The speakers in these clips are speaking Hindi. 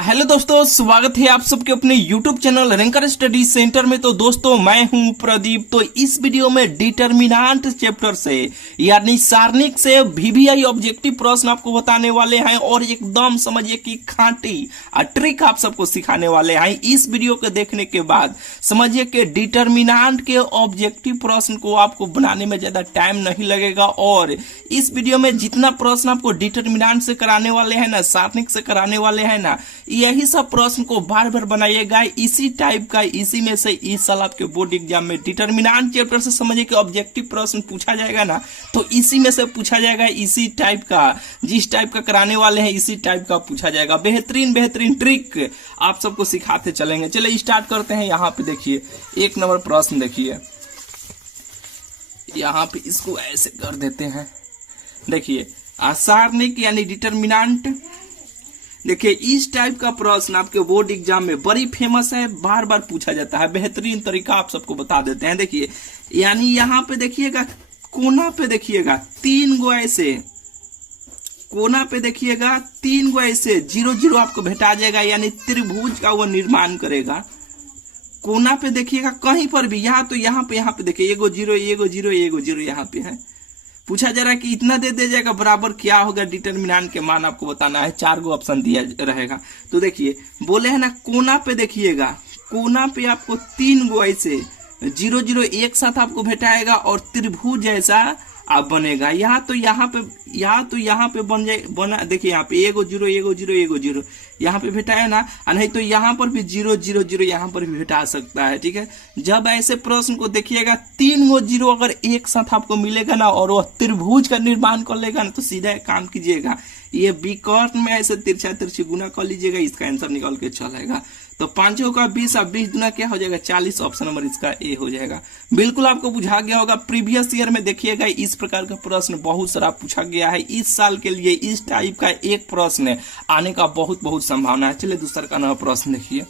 हेलो दोस्तों, स्वागत है आप सबके अपने YouTube channel ranker study centre में। तो दोस्तों मैं हूं प्रदीप। तो इस वीडियो में डिटरमिनेंट चैप्टर से यानी सारणिक से VBI ऑब्जेक्टिव प्रश्न आपको बताने वाले हैं और एकदम समझिए कि खांटी ट्रिक आप सबको सिखाने वाले हैं। इस वीडियो को देखने के बाद समझिए कि डिटरमिनेंट के ऑब्जेक्टिव प्रश्न को आपको बनाने में ज्यादा टाइम नहीं लगेगा और इस वीडियो में जितना प्रश्न आपको डिटरमिनेंट से कराने वाले हैं ना, सारणिक से कराने वाले हैं ना, यही सब प्रश्न को बार बार बनाइएगा। इसी टाइप का, इसी में से इस साल आपके बोर्ड एग्जाम में डिटरमिनेंट चैप्टर से समझिए कि ऑब्जेक्टिव प्रश्न पूछा जाएगा ना, तो इसी में से पूछा जाएगा। इसी टाइप का, जिस टाइप का कराने वाले हैं इसी टाइप का पूछा जाएगा। बेहतरीन बेहतरीन ट्रिक आप सबको सिखाते चलेंगे। चलिए स्टार्ट करते हैं। यहाँ पे देखिए एक नंबर प्रश्न देखिए, यहाँ पे इसको ऐसे कर देते हैं। देखिए सारणिक यानी डिटरमिनेंट, देखिए इस टाइप का प्रश्न आपके बोर्ड एग्जाम में बड़ी फेमस है, बार बार पूछा जाता है। बेहतरीन तरीका आप सबको बता देते हैं। देखिए यानी यहाँ पे देखिएगा, कोना पे देखिएगा तीन गो ऐसे, कोना पे देखिएगा तीन गो ऐसे 0 0 आपको भेटा जाएगा, यानी त्रिभुज का वो निर्माण करेगा। कोना पे देखिएगा कहीं पर भी, यहाँ तो यहाँ पे देखिए एगो 0 एगो 0 एगो 0 यहाँ पे है। पूछा जा रहा है कि इतना दे दिया जाएगा बराबर क्या होगा, डिटरमिनेंट के मान आपको बताना है। 4 गो ऑप्शन दिया रहेगा। तो देखिए बोले है ना, कोना पे देखिएगा, कोना पे आपको 3 गो ऐसे 0 0 एक साथ आपको भेटाएगा और त्रिभुज जैसा आप बनेगा। यहाँ तो यहाँ पे बना। देखिए यहाँ पे एगो 0 एगो 0 एगो 0 यहाँ पे भेटा है ना, नहीं तो यहाँ पर भी 0 0 0 यहाँ पर भी भेटा सकता है। ठीक है, जब ऐसे प्रश्न को देखिएगा 3 गो 0 अगर एक साथ आपको मिलेगा ना और वो त्रिभुज का निर्माण कर लेगा ना, तो सीधा काम कीजिएगा, ये बीकॉट में ऐसे तिरछा तिरछी गुना कर लीजिएगा, इसका आंसर निकल के चलेगा। तो 5 का 20 और 20 गुना क्या हो जाएगा 40। ऑप्शन नंबर इसका ए हो जाएगा। बिल्कुल आपको बुझा गया होगा। प्रीवियस ईयर में देखिएगा इस प्रकार का प्रश्न बहुत सारा पूछा गया है। इस साल के लिए इस टाइप का एक प्रश्न आने का बहुत संभावना है। चलिए दूसरा का नया प्रश्न देखिए।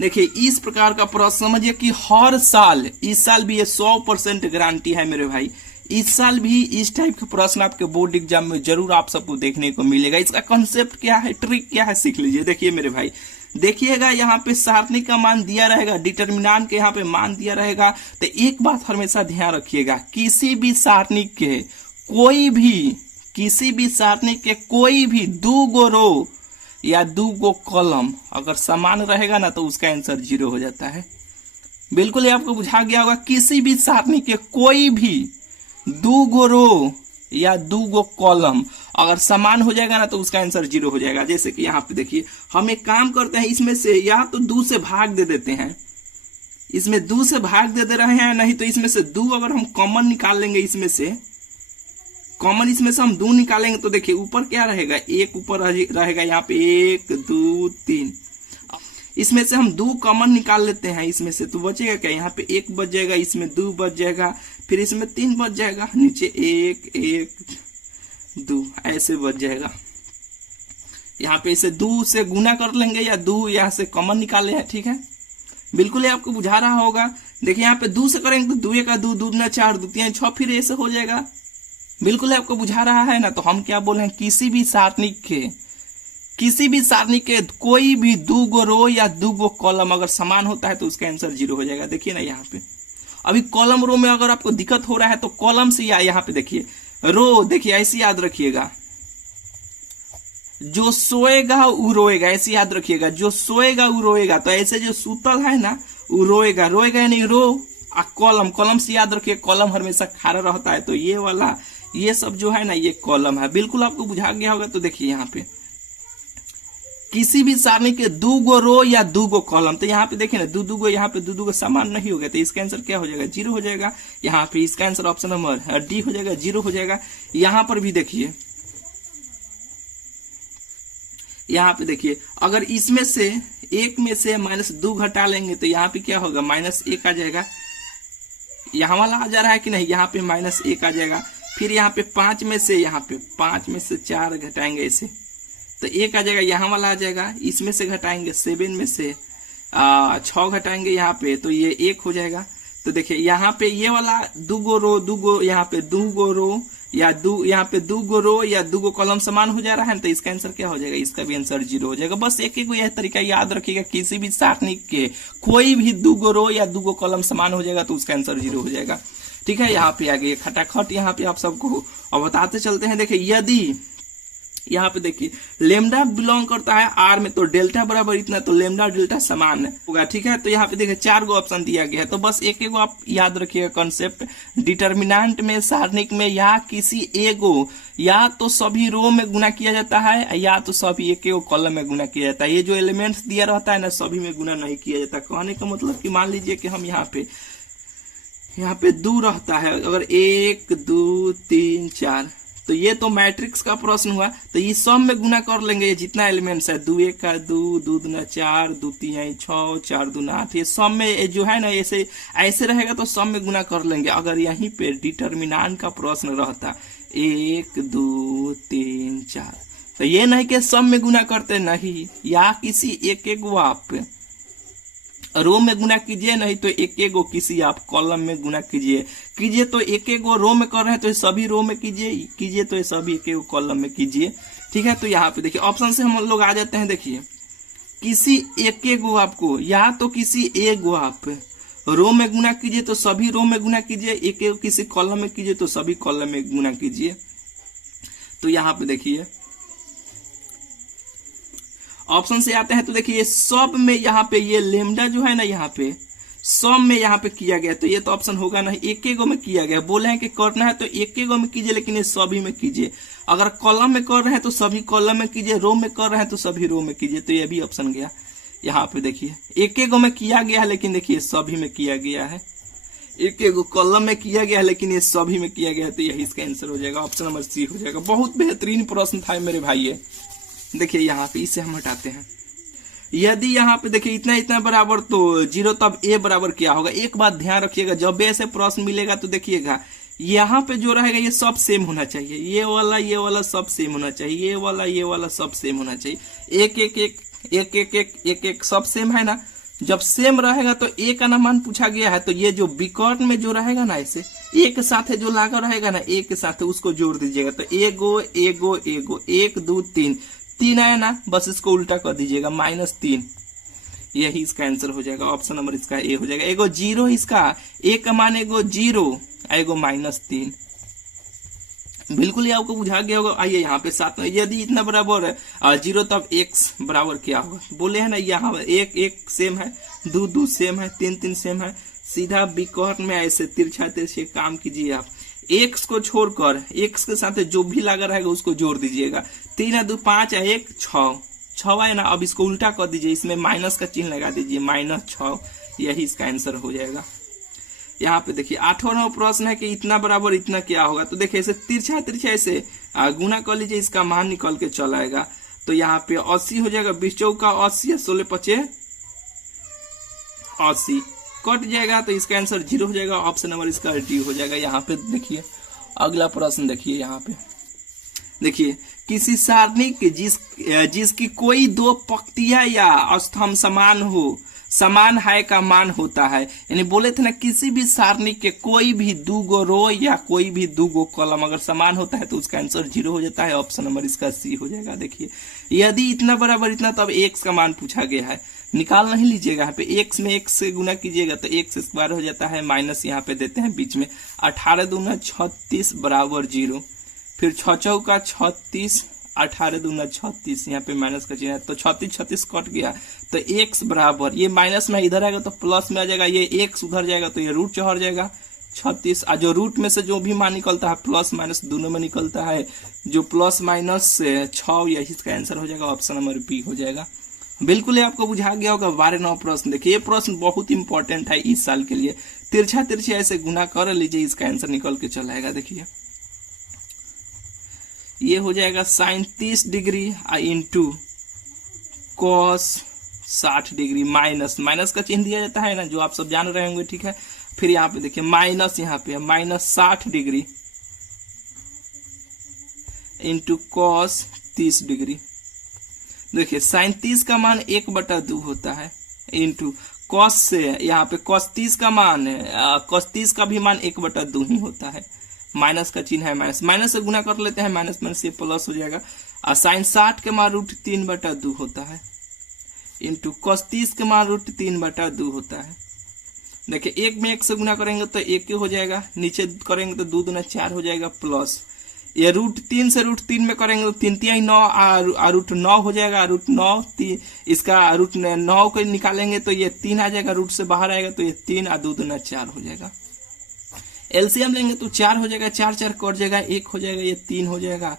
देखिए इस प्रकार का प्रश्न समझिए कि हर साल, इस साल भी ये 100% गारंटी है मेरे भाई, इस साल भी इस टाइप का प्रश्न आपके बोर्ड एग्जाम में जरूर आप सबको देखने को मिलेगा। इसका कॉन्सेप्ट क्या है, ट्रिक क्या है, सीख लीजिए। देखिए मेरे भाई, देखिएगा यहाँ पे सारणिक का मान दिया रहेगा, डिटरमिनेंट के यहाँ पे मान दिया रहेगा। तो एक बात हमेशा ध्यान रखिएगा, किसी भी सारणिक के कोई भी 2 गो रो या 2 गो कॉलम अगर समान रहेगा ना, तो उसका आंसर 0 हो जाता है। बिल्कुल ये आपको बुझा गया होगा। किसी भी सारणिक के कोई भी 2 गो रो या 2 गो कॉलम अगर समान हो जाएगा ना, तो उसका आंसर 0 हो जाएगा। जैसे कि यहाँ पे देखिए, हम एक काम करते हैं, इसमें से या तो 2 से भाग दे देते हैं, इसमें 2 से भाग दे रहे हैं, नहीं तो इसमें से 2 अगर हम कॉमन निकाल लेंगे, इसमें से हम 2 निकालेंगे, तो देखिए ऊपर क्या रहेगा, 1 ऊपर रहेगा, यहाँ पे 1 2 3। इसमें से हम 2 कॉमन निकाल लेते हैं, इसमें से तो बचेगा क्या, यहाँ पे 1 बच जाएगा, इसमें 2 बच जाएगा, फिर इसमें 3 बच जाएगा, नीचे 1 1 2 ऐसे बच जाएगा। यहाँ पे इसे 2 से गुना कर लेंगे या 2 यहाँ से कॉमन निकाले हैं। ठीक है, बिल्कुल ये आपको बुझा रहा होगा। देखिए यहाँ पे 2 से करेंगे तो 2 1 2 2 दूना 4 2 3 6, फिर ऐसे हो जाएगा। बिल्कुल आपको बुझा रहा है ना। तो हम क्या बोले हैं, किसी भी सारणिक के कोई भी 2 गो रो या 2 गो कॉलम अगर समान होता है, तो उसका आंसर 0 हो जाएगा। देखिए ना यहाँ पे अभी कॉलम रो में अगर आपको दिक्कत हो रहा है, तो कॉलम से या यहाँ पे देखिए रो, देखिए ऐसे याद रखिएगा, जो सोएगा वो रोएगा, ऐसे याद रखिएगा, जो सोएगा वो रोएगा। तो ऐसे जो सूतल है ना, वो रोएगा यानी रो। कॉलम से याद रखिए, कॉलम हमेशा खारा रहता है, तो ये वाला ये सब जो है ना, ये कॉलम है। बिल्कुल आपको बुझा गया होगा। तो देखिए यहाँ पे किसी भी सारणी के 2 गो रो या 2 गो कॉलम, तो यहाँ पे देखिए ना 2 गो, यहाँ पे 2 गो समान नहीं हो गया, तो इसका आंसर क्या हो जाएगा, 0 हो जाएगा। यहाँ पे इसका आंसर ऑप्शन नंबर डी हो जाएगा, 0 हो जाएगा। यहाँ पर भी देखिए, यहाँ पे देखिए अगर इसमें से एक में से -2 घटा लेंगे, तो यहाँ पे क्या होगा, -1 आ जाएगा। यहाँ वाला आ जा रहा है कि नहीं, यहाँ पे -1 आ जाएगा। फिर यहाँ पे 5 में से 4 घटाएंगे ऐसे, तो 1 आ जाएगा, यहाँ वाला आ जाएगा। इसमें से घटाएंगे 7 में से 6 घटाएंगे यहाँ पे, तो ये 1 हो जाएगा। तो देखिए यहाँ पे ये वाला 2 गो रो, 2 गो यहाँ पे 2 गो रो या यहाँ पे 2 गो रो या 2 गो कॉलम समान हो जा रहा है ना, तो इसका आंसर क्या हो जाएगा, इसका भी आंसर 0 हो जाएगा। बस एक यह तरीका याद रखिएगा, किसी भी सारणिक के कोई भी 2 गो रो या 2 गो कॉलम समान हो जाएगा तो उसका आंसर 0 हो जाएगा। ठीक है, यहाँ पे आ गए खटाखट, यहाँ पे आप सबको और बताते चलते हैं। देखिए यदि यहाँ पे देखिए लेमडा बिलोंग करता है आर में, तो डेल्टा बराबर इतना, तो लेमडा डेल्टा समान होगा। ठीक है, तो यहाँ पे देखिए 4 गो ऑप्शन दिया गया है, तो बस एक एक आप याद रखिएगा कॉन्सेप्ट। डिटर्मिनेंट में, सारणिक में या किसी एगो या तो सभी रो में गुना किया जाता है या तो सभी एक कॉलम में गुना किया जाता है। ये जो एलिमेंट्स दिया रहता है ना, सभी में गुना नहीं किया जाता। कहने का मतलब कि मान लीजिए कि हम यहाँ पे 2 रहता है, अगर 1 2 3 4, तो ये तो मैट्रिक्स का प्रश्न हुआ, तो ये सब में गुना कर लेंगे। ये जितना एलिमेंट्स है 2 1 का 2, 2 2 4, 2 3 6, 4 2 8, ये सब में जो है ना ऐसे रहेगा तो सब में गुना कर लेंगे। अगर यहीं पे डिटर्मिनेंट का प्रश्न रहता 1 2 3 4, तो ये नहीं कि सब में गुना करते नहीं, या किसी एक गो आप रो में गुना कीजिए, नहीं तो एक गो किसी आप कॉलम में गुना कीजिए तो एक गो रो में कर रहे हैं तो सभी रो में कीजिए तो सभी एक गो कॉलम में कीजिए। ठीक है, तो यहाँ पे देखिए ऑप्शन से हम लोग आ जाते हैं। देखिए किसी एक गो आपको, या तो किसी एक गो आप रो में गुना कीजिए तो सभी रो में गुना कीजिए, एक गो किसी कॉलम में कीजिए तो सभी कॉलम में गुना कीजिए। तो यहाँ पे देखिए ऑप्शन से आते हैं, तो देखिए सब में यहाँ पे ये लेमडा जो है ना, यहाँ पे सब में यहाँ पे किया गया, तो ये तो ऑप्शन होगा नहीं, एक गो में किया गया। बोले हैं कि करना है तो एक गो में कीजिए, लेकिन ये सभी में कीजिए। अगर कॉलम में कर रहे हैं तो सभी कॉलम में कीजिए, रो में कर रहे हैं तो सभी रो में कीजिए, तो ये भी ऑप्शन गया। यहाँ पे देखिए एक गो में किया गया है, लेकिन देखिए सभी में किया गया है। एक गो कॉलम में किया गया है, लेकिन ये सभी में किया गया है, तो यही इसका आंसर हो जाएगा, ऑप्शन नंबर सी हो जाएगा। बहुत बेहतरीन प्रश्न था मेरे भाई ये। देखिए यहाँ पे इसे हम हटाते हैं। यदि यहाँ पे देखिए इतना बराबर तो 0, तब ए बराबर क्या होगा। एक बात ध्यान रखिएगा, जब ऐसे प्रश्न मिलेगा तो देखिएगा यहाँ पे जो रहेगा ये सब सेम होना चाहिए, ये वाला सब सेम होना चाहिए, ये वाला सब सेम होना चाहिए। एक सब सेम है ना। जब सेम रहेगा तो ए का मान पूछा गया है, तो ये जो विकर्ण में जो रहेगा ना, ऐसे एक के साथ जो लगा रहेगा ना, एक के साथ उसको जोड़ दीजिएगा, तो एगो 1 2 3 आया ना, बस इसको उल्टा कर दीजिएगा -3, यही इसका आंसर हो जाएगा। ऑप्शन नंबर इसका ए हो जाएगा। एगो 0 इसका, ए का मान एगो 0, एगो -3। बिल्कुल ये आपको बुझा गया होगा। आइए यहाँ पे साथ में, यदि इतना बराबर 0 तब x बराबर क्या होगा। बोले है ना, यहाँ 1 सेम है, 2 सेम है, 3 सेम है। सीधा विकर्ण में ऐसे तिरछे काम कीजिए आप। x को छोड़कर x के साथ जो भी लगा रहेगा उसको जोड़ दीजिएगा। 3 2 5 1 6 है ना। अब इसको उल्टा कर दीजिए, इसमें माइनस का चिन्ह लगा दीजिए, -6, यही इसका आंसर हो जाएगा। यहाँ पे देखिए 8वां प्रश्न है कि इतना बराबर इतना क्या होगा। तो देखिए ऐसे तिरछा ऐसे गुना कर लीजिए, इसका मान निकल के चल आएगा। तो यहाँ पे 80 हो जाएगा, 20 चौका 80, 16 5 80 कट जाएगा, तो इसका आंसर 0 हो जाएगा। ऑप्शन नंबर इसका डी हो जाएगा। यहाँ पे देखिए अगला प्रश्न देखिए, यहाँ पे देखिए किसी सारणी जिसकी कोई 2 पंक्तियां या स्तंभ समान है का मान होता है। यानी बोले थे ना, किसी भी सारणी के कोई भी 2 गो रो या कोई भी 2 गो कॉलम अगर समान होता है तो उसका आंसर 0 हो जाता है। ऑप्शन नंबर इसका सी हो जाएगा। देखिए यदि इतना बराबर इतना, तब x का मान पूछा गया है, निकाल नहीं लीजिएगा। यहाँ पे x में x से गुना कीजिएगा तो x स्क्वायर हो जाता है, माइनस यहाँ पे देते हैं बीच में। 18 दूना 36 बराबर 0, फिर 6 चौका 36, 18 दूना 36, यहाँ पे माइनस का चिन्ह है, तो 36 कट गया। तो x बराबर, ये माइनस में इधर आएगा तो प्लस में आ जाएगा, ये x उधर जाएगा तो ये रूट चढ़ जाएगा 36। और जो रूट में से जो भी मान निकलता है प्लस माइनस दोनों में निकलता है, जो प्लस माइनस 6, यही इसका आंसर हो जाएगा। ऑप्शन नंबर बी हो जाएगा। बिल्कुल ये आपको बुझा गया होगा। 12वां प्रश्न देखिए, ये प्रश्न बहुत इंपॉर्टेंट है इस साल के लिए। तिरछा ऐसे गुना कर लीजिए, इसका आंसर निकल के चल आएगा। देखिए ये हो जाएगा sin 30 degree into cos 60 degree, minus का चिन्ह दिया जाता है ना, जो आप सब जान रहे होंगे। ठीक है, फिर यहाँ पे देखिए माइनस, यहाँ पे -60 डिग्री इंटू cos 30 डिग्री। देखिए sin 30 का मान 1/2 होता है, इंटू cos से यहाँ पे cos 30 का मान cos 30 का भी मान 1/2 ही होता है। माइनस का चिन्ह है माइनस, माइनस से गुना कर लेते हैं, माइनस माइनस ये प्लस हो जाएगा। और साइन 60 के मान √3/2 होता है, इंटू cos 30 के मान √3/2 होता है। देखिए एक में एक से गुना करेंगे तो एक ही हो जाएगा, नीचे करेंगे तो 2 दूना 4 हो जाएगा, प्लस ये √3 से √3 में करेंगे तो 3 3 9 √9 हो जाएगा, √9 इसका √9 को निकालेंगे तो ये 3 आ जाएगा, रूट से बाहर आएगा तो ये 3 और 2 दूना 4 हो जाएगा। एलसीएम लेंगे तो 4 हो जाएगा, 4 4 कट जाएगा, 1 हो जाएगा, ये 3 हो जाएगा,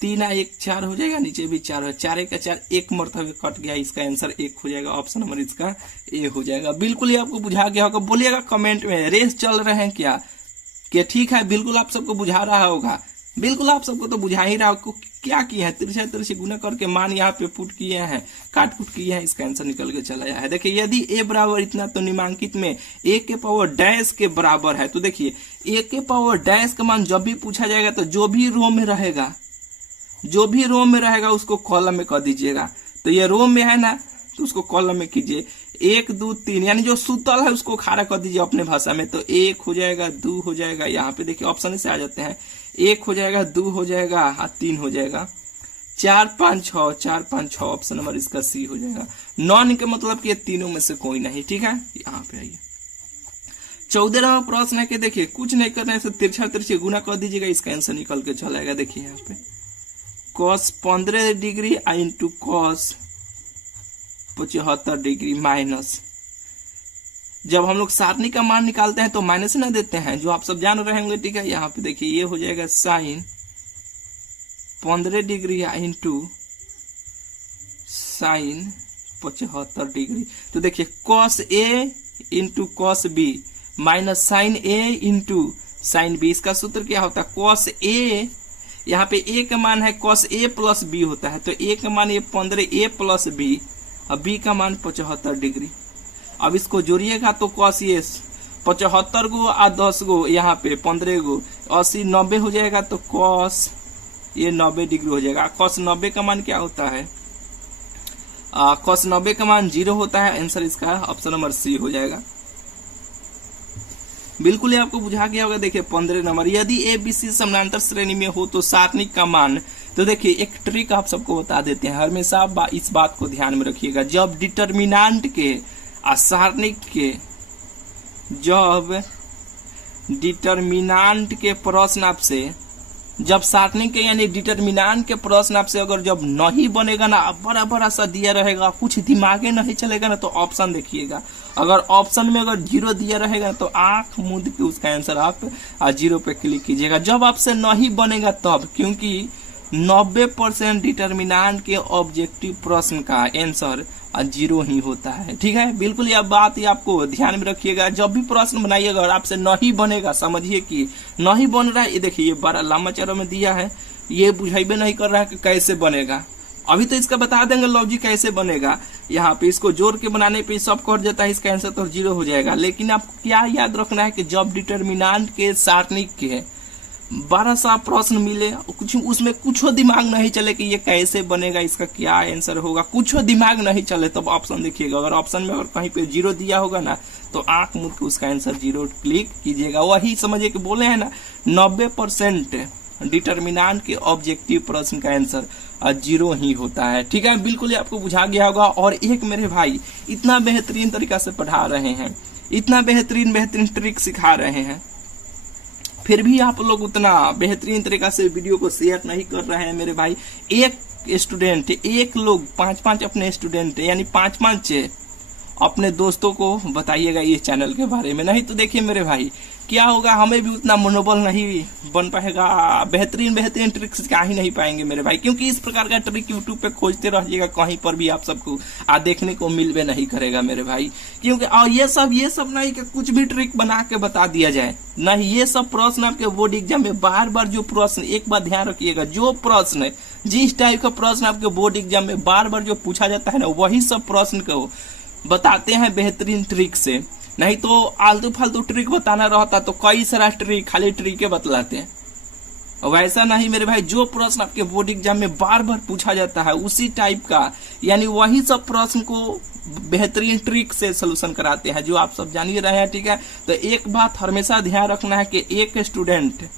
3 और 1 4 हो जाएगा, नीचे भी 4 है, 4 1 4 1 मरतबे कट गया, इसका आंसर 1 हो जाएगा, ऑप्शन नंबर इसका ए हो जाएगा। बिल्कुल ही आपको बुझा गया होगा, बोलिएगा कमेंट में रेस चल रहे हैं क्या ठीक है, बिल्कुल आप सबको बुझा रहा होगा, बिल्कुल आप सबको तो बुझा ही रहा हो। क्या किया है, तिरछा से गुना करके मान यहाँ पे पुट किए हैं, काट पुट किए हैं, इसका आंसर निकल के चला है। देखिए यदि a बराबर इतना तो निम्नांकित में a के पावर डैश के बराबर है, तो देखिए a के पावर डैश का मान जब भी पूछा जाएगा तो जो भी रो में रहेगा उसको कॉलम में कर दीजिएगा। तो ये रो में है ना, तो उसको कॉलम में कीजिए, 1 2 3 यानी जो सुतल है उसको खाड़ा कर दीजिए अपने भाषा में, तो 1 हो जाएगा, 2 हो जाएगा, यहाँ पे देखिए ऑप्शन से आ जाते हैं, 1 हो जाएगा, 2 हो जाएगा और 3 हो जाएगा, 4 5 6, 4 5 6, ऑप्शन नंबर इसका सी हो जाएगा। नॉन के मतलब कि ये तीनों में से कोई नहीं, ठीक है। यहाँ पे आइए 14वां प्रश्न है कि देखिए कुछ नहीं करना है, तिरछा गुना कर दीजिएगा, इसका आंसर निकल के चला आएगा। देखिए यहाँ पे cos 15 degree into cos 75 degree minus, जब हम लोग सारणी का मान निकालते हैं तो माइनस ना देते हैं, जो आप सब जान रहे होंगे, ठीक है। यहाँ पे देखिए ये हो जाएगा sine 15 degree into sine 75 degree. तो देखिए cos A into cos B minus sine A into sine B, इसका सूत्र क्या होता है, cos A, यहाँ पे A का मान है cos A प्लस B होता है, तो A का मान ये 15A प्लस B और B का मान 75 डिग्री। अब इसको जोड़िएगा तो cos ये 75 गो और 10 गो, यहाँ पे 15 गो 80 90 हो जाएगा, तो cos ये 90 डिग्री हो जाएगा। cos 90 का मान क्या होता है, cos 90 का मान 0 होता है, आंसर इसका ऑप्शन नंबर सी हो जाएगा। बिल्कुल ही आपको बुझा गया होगा। देखिए 15 नंबर, यदि ABC समानांतर श्रेणी में हो तो सारणिक का मान, तो देखिए एक ट्रिक आप सबको बता देते हैं, हमेशा इस बात को ध्यान में रखिएगा, जब डिटर्मिनेंट के सारणिक के, जब डिटर्मिनेंट के प्रश्न आपसे, जब सारणिक के यानी डिटर्मिनेंट के प्रश्न आपसे अगर जब नहीं बनेगा ना, बड़ा बड़ा सा दिया रहेगा, कुछ दिमागे नहीं चलेगा ना, तो ऑप्शन देखिएगा, अगर ऑप्शन में अगर 0 दिया रहेगा तो आंख मूंद के उसका आंसर आप 0 पे क्लिक कीजिएगा, जब आपसे नहीं बनेगा तब, क्योंकि 90% डिटर्मिनेंट के ऑब्जेक्टिव प्रश्न का आंसर 0 ही होता है, ठीक है। बिल्कुल यह बात ही आपको ध्यान में रखिएगा, जब भी प्रश्न बनाइएगा और आपसे नहीं बनेगा, समझिए कि नहीं बन रहा है, ये देखिए ये बड़ा लंबा चौड़ा में दिया है, ये बुझाइबे नहीं कर रहा है कि कैसे बनेगा, अभी तो इसका बता देंगे लॉजिक कैसे बनेगा, यहाँ पे इसको जोड़ के बनाने पे सब कट जाता है, इसका आंसर तो 0 हो जाएगा। लेकिन आपको क्या याद रखना है कि जब डिटर्मिनेंट के सारणिक के 12 सा प्रश्न मिले, कुछ उसमें कुछ दिमाग नहीं चले कि ये कैसे बनेगा, इसका क्या आंसर होगा, कुछ दिमाग नहीं चले, तब ऑप्शन देखिएगा, अगर ऑप्शन में अगर कहीं पे 0 दिया होगा ना, तो आंख मूंद के उसका आंसर 0 क्लिक कीजिएगा। वही समझिए कि बोले हैं ना 90% डिटर्मिनेंट के ऑब्जेक्टिव प्रश्न का आंसर 0 ही होता है, ठीक है। बिल्कुल ही आपको बुझा गया होगा। और एक मेरे भाई इतना बेहतरीन तरीका से पढ़ा रहे हैं, इतना बेहतरीन ट्रिक सिखा रहे हैं, फिर भी आप लोग उतना बेहतरीन तरीका से वीडियो को शेयर नहीं कर रहे हैं मेरे भाई। एक स्टूडेंट, एक लोग 5-5 अपने स्टूडेंट यानी 5-5 अपने दोस्तों को बताइएगा ये चैनल के बारे में, नहीं तो देखिए मेरे भाई क्या होगा, हमें भी उतना मनोबल नहीं बन पाएगा, बेहतरीन ट्रिक्स सिखा ही नहीं पाएंगे मेरे भाई, क्योंकि इस प्रकार का ट्रिक यूट्यूब पे खोजते रहिएगा, कहीं पर भी आप सबको देखने को मिलवे नहीं करेगा मेरे भाई। क्योंकि और ये सब नहीं कि कुछ भी ट्रिक बना के बता दिया जाए, नहीं, ये सब प्रश्न आपके बोर्ड एग्जाम में बार बार जो प्रश्न, एक बार ध्यान रखिएगा, जो प्रश्न जिस टाइप का प्रश्न आपके बोर्ड एग्जाम में बार बार जो पूछा जाता है ना, वही सब प्रश्न को बताते हैं बेहतरीन ट्रिक से, नहीं तो आलतू फालतू ट्रिक बताना रहता तो कई सारा ट्रिक खाली ट्रिक बतलाते हैं। वैसा नहीं मेरे भाई, जो प्रश्न आपके बोर्ड एग्जाम में बार बार पूछा जाता है उसी टाइप का, यानी वही सब प्रश्न को बेहतरीन ट्रिक से सोल्यूशन कराते हैं, जो आप सब जान ही रहे हैं, ठीक है। तो एक बात हमेशा ध्यान रखना है कि एक स्टूडेंट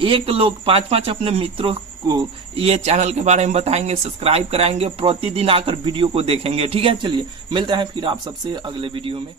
एक लोग 5-5 अपने मित्रों को ये चैनल के बारे में बताएंगे, सब्सक्राइब कराएंगे, प्रतिदिन आकर वीडियो को देखेंगे। ठीक है, चलिए मिलते हैं फिर आप सबसे अगले वीडियो में।